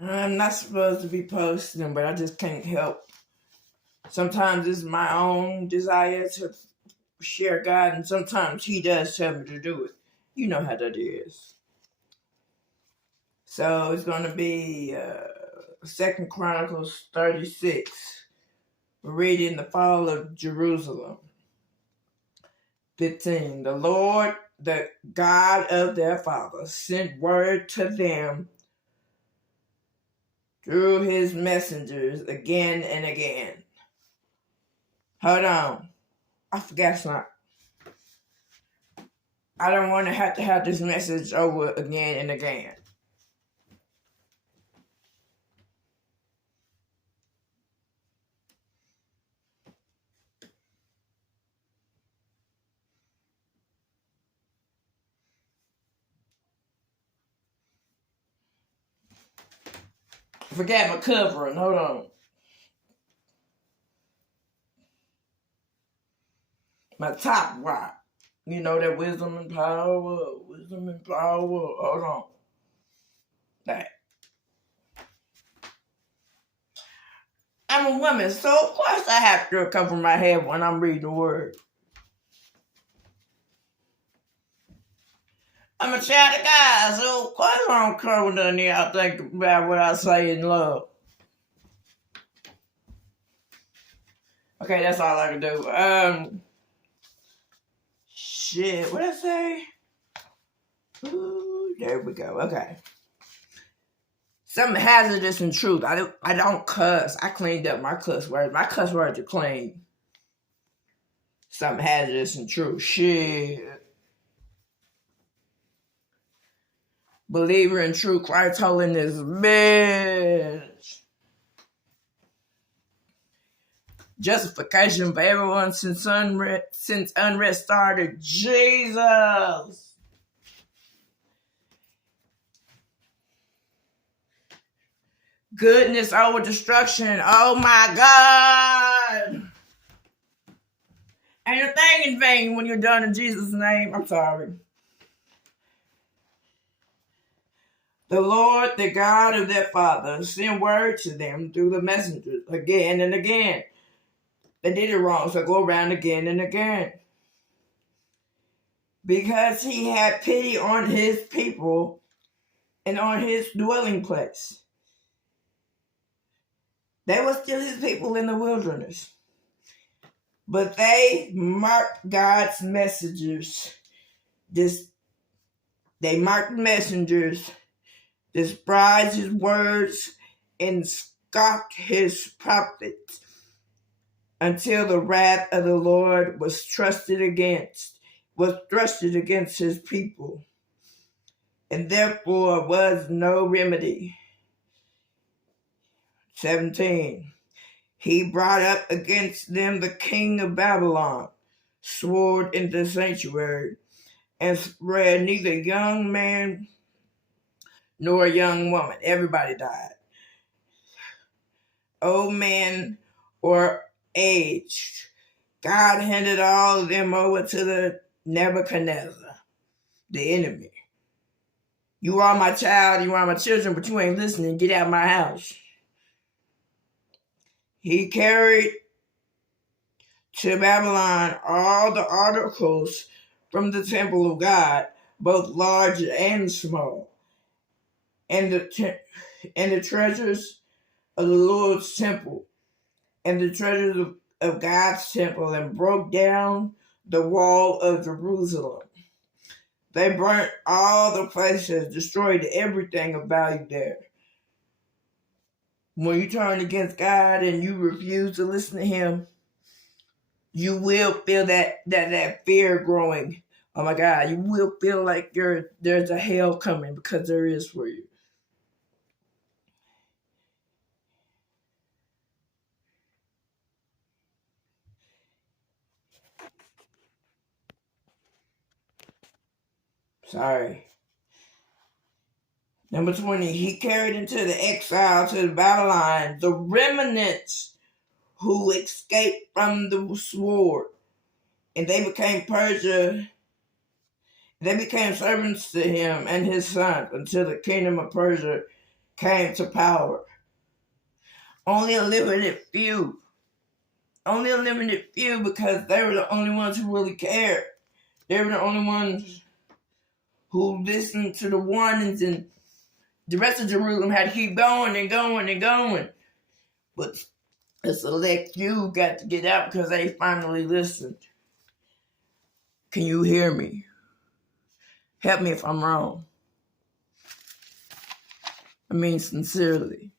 I'm not supposed to be posting them, but I just can't help. Sometimes it's my own desire to share God, and sometimes He does tell me to do it. You know how that is. So it's going to be 2 Chronicles 36. We're reading the fall of Jerusalem. 15. The Lord, the God of their fathers, sent word to them through his messengers again and again. Hold on. I forgot something. I don't want to have this message over again and again. I forgot my covering. Hold on. My top rock. You know that wisdom and power. Wisdom and power. Hold on. That. I'm a woman, so of course I have to cover my head when I'm reading the word. I'm a child of God, so of course I don't cover nothing y'all think about what I say in love. Okay, that's all I can do. Shit, what did I say? Ooh, there we go. Okay. Something hazardous and truth. I don't cuss. I cleaned up my cuss words. My cuss words are clean. Something hazardous and true. Shit. Believer in true Christ holiness. Bitch. Justification for everyone since unrest started. Jesus. Goodness over destruction. Oh my God. Ain't a thing in vain when you're done in Jesus' name. I'm sorry. The Lord, the God of their fathers, sent word to them through the messengers again and again. They did it wrong, so go around again and again. Because he had pity on his people and on his dwelling place. They were still his people in the wilderness. But they marked God's messengers. They marked messengers, despised his words, and scoffed his prophets, until the wrath of the Lord was thrusted against his people, and therefore was no remedy. 17. He brought up against them the king of Babylon, sword in the sanctuary, and spared neither young man nor young woman. Everybody died. Old man or aged. God handed all of them over to the Nebuchadnezzar, the enemy. You are my child, you are my children, but you ain't listening. Get out of my house. He carried to Babylon all the articles from the temple of God, both large and small, and the treasures of the Lord's temple, and the treasures of God's temple, and broke down the wall of Jerusalem. They burnt all the places, destroyed everything of value there. When you turn against God and you refuse to listen to him, you will feel that fear growing. Oh my God, you will feel like there's a hell coming, because there is for you. Sorry. Number 20, he carried into the exile to Babylon the remnants who escaped from the sword, and they became servants to him and his sons until the kingdom of Persia came to power. Only a limited few. Only a limited few, because they were the only ones who really cared. They were the only ones who listened to the warnings, and the rest of Jerusalem had to keep going and going and going. But a select few got to get out because they finally listened. Can you hear me? Help me if I'm wrong. I mean, sincerely.